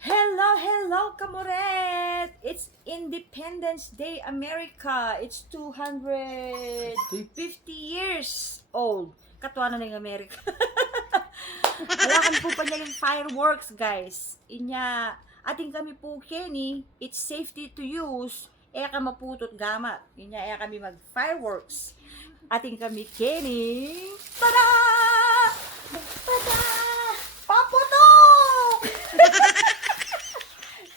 Hello, hello, Kamoret! It's Independence Day, America. It's 250 years old. Katuwa na ng America. Wala kami po pa niya yung fireworks, guys. Inya, ating kami po, Kenny, it's safety to use. Ka maputot gamat. Inya, kami mag-fireworks. Ating kami, Kenny. Tada! Tada! Paputok!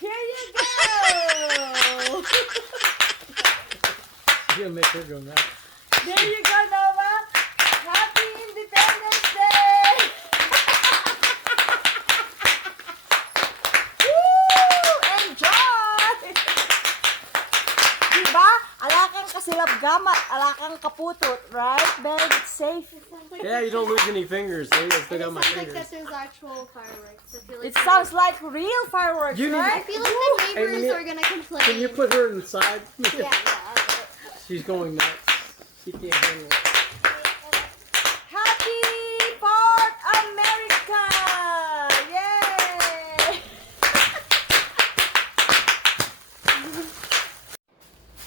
Here you go! You're gonna make her go nuts. There you go, Nova! Happy Independence Day! Woo! Enjoy! Diba? Alakang kasilap gamat, alakang kaputot, right? Very safe. Yeah, you don't lose any fingers. See, I still got my Sounds like fingers. that there's actual fireworks. I feel like It sounds like real fireworks, You need- I right? feel like the Hey, neighbors Mia, are gonna complain. Can you put her inside? Yeah, I'll do it. She's going nuts. She can't handle it. Happy 4th America! Yay!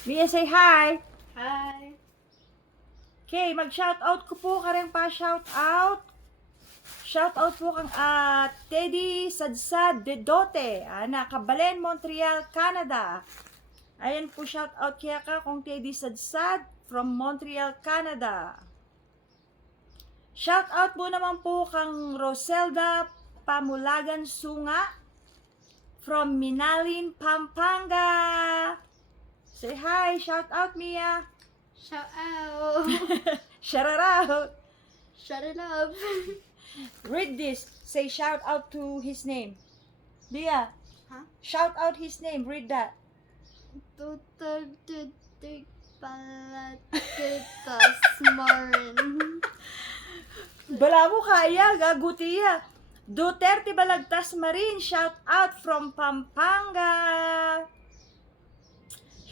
Mia, say hi! Hi. Okay, mag-shoutout ko po kareng pa-shoutout. Shoutout po kang Teddy Sadsad de Dote, Kabalen, Montreal, Canada. Ayan po, shoutout kaya ka kung Teddy Sadsad from Montreal, Canada. Shoutout po naman po kang Roselda Pamulagan Sunga from Minalin, Pampanga. Say hi, shoutout Mia. Shout out. Shout out. Shut it up. Read this. Say shout out to his name. Dia. Huh? Shout out his name. Read that. Smarin. Bala mo kaya, gagutiya. Duterte Balagtas Marin. Shout out from Pampanga.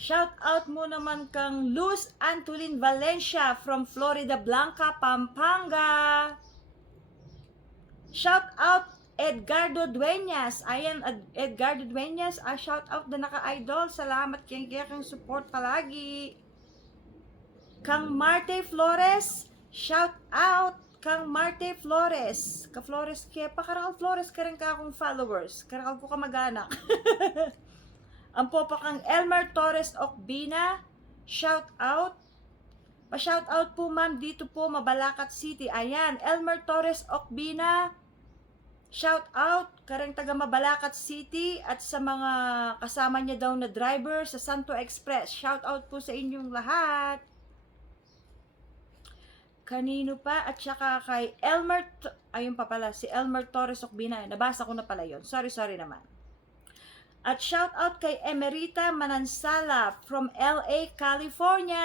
Shout out mo naman kang Luz Antolin Valencia from Florida Blanca, Pampanga. Shout out Edgardo Dueñas. Ayan, Edgardo Dueñas. Shout out na naka-idol. Salamat kang support palagi. Kang Marte Flores. Shout out kang Marte Flores. Ka Flores kaya pa karakal Flores karang ka akong followers. Karakal ko ka mag-anak. Ang po pa kang Elmer Torres Okbina. Shout out. Pa-shout out po ma'am dito po Mabalacat City. Ayan, Elmer Torres Okbina. Shout out karang taga Mabalacat City at sa mga kasama niya daw na driver sa Santo Express. Shout out po sa inyong lahat. Kanino pa? At saka kay Elmer, ayun pa pala, si Elmer Torres Okbina. Nabasa ko na pala yun. Sorry naman. At shout out kay Emerita Manansala from LA, California.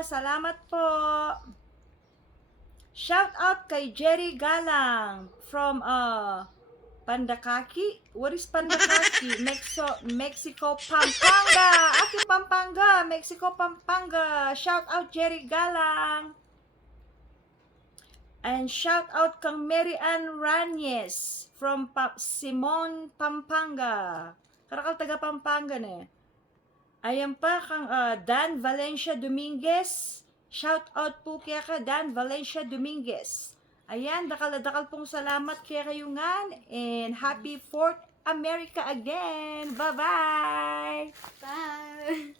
Salamat po. Shout out kay Jerry Galang from Pandakaki. What is Pandakaki? Mexico, Pampanga. Aki Pampanga, Mexico, Pampanga. Shout out Jerry Galang. And shout out kang Mary Ann Ranyes from Simon, Pampanga. Karakal taga Pampanga na eh. Ayan pa kang Dan Valencia Dominguez. Shout out po kaya ka Dan Valencia Dominguez. Ayan, dakal pong salamat kaya kayungan. And happy 4th America again. Bye-bye! Bye.